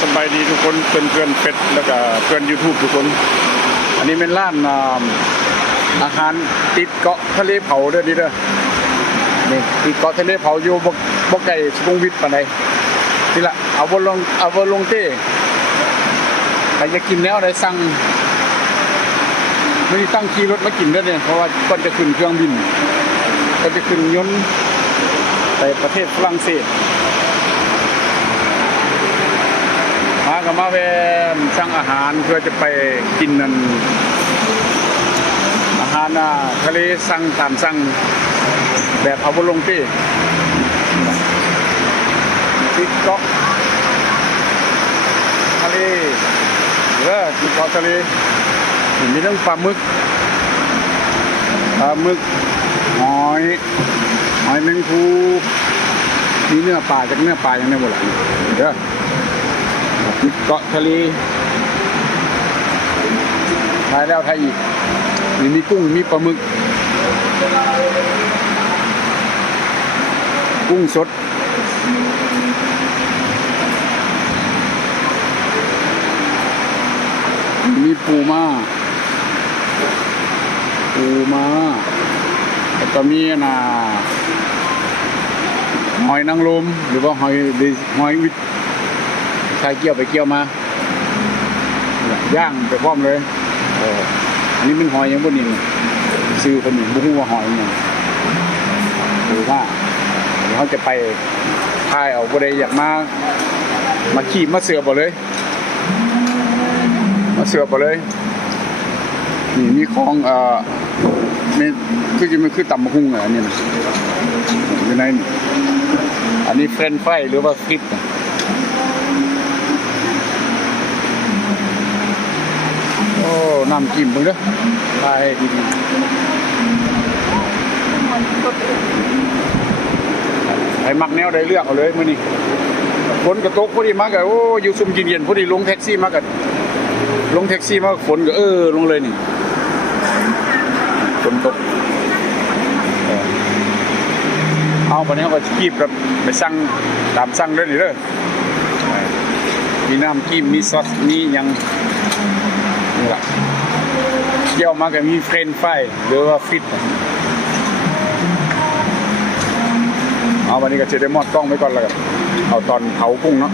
สบายดีทุกคนเพื่อนเป็ดแล้วก็เพื่อน YouTube ทุกคนอันนี้เป็นร้านอาหารติดเกาะทะเลเผาเด้อนี่เด้อนี่ติดเกาะทะเลเผาอยู่บ่ไกลสุขุมวิทปานใดนี่ล่ะเอาบ่ลงเต้ใครจะกินแนวใดสั่งไม่ได้ตั้งขี่รถมากินเด้อเนี่ยเพราะว่าก่อนจะขึ้นเครื่องบินก็จะขึ้นยนต์ไปประเทศฝรั่งเศสมาแวะสั่งอาหารเพื่อจะไปกินนั่นอาหารทะเลสั่งตามสั่งแบบเอาบ่ลงเต้ติดเกาะทะเลติดเกาะทะเลมีทั้งปลาหมึกหอยแมงภูมีเนื้อปลาจากเนื้อปลาอย่างนี้หมดเลยเด้อติดเกาะทะเลถ่ายแล้วถ่ายอีกมีกุ้งมีปลาหมึกกุ้งสดมีปูม้าแล้วก็มีหอยนางรมหรือว่าหอยวิชายเกี่ยวไปเกี่ยวมาย่างไปพร้อมเลยอันนี้เป็นหอยยังบ่นี่ซื้อคนนี้บ่ฮู้ว่าหอยยังหรือว่าเดี๋ยวเขาจะไปถ่ายเอาบ่ได้อยากมาขี่มาเสือบ่เลยนี่มีของนี่คือตำบักหุ่งอันนี้นะอยู่ในอันนี้เฟรนช์ฟรายหรือว่าฟริตโอ้น้ำจิ้มเบิ่งเด้อทายดีๆให้มักแนวใดเลือกเอาเลยมื้อนี้ฝนกระตกพอดีมาก็โอ้อยู่ซุ่มเย็นๆพอดีลงแท็กซี่มาก็ฝนก็ลงเลยนี่ฝนตกเอาวันนี้เขาก็กีบแบบไปสั่งตามสั่งได้เลยมีน้ำจิ้มมีซอสมียังนี่แหละเกี่ยวมากับมีเฟรนช์ฟรายหรือว่าฟิตเอาวันนี้ก็จะได้มอดกล้องไว้ก่อนแล้วกันเอาตอนเผากุ้งเนาะ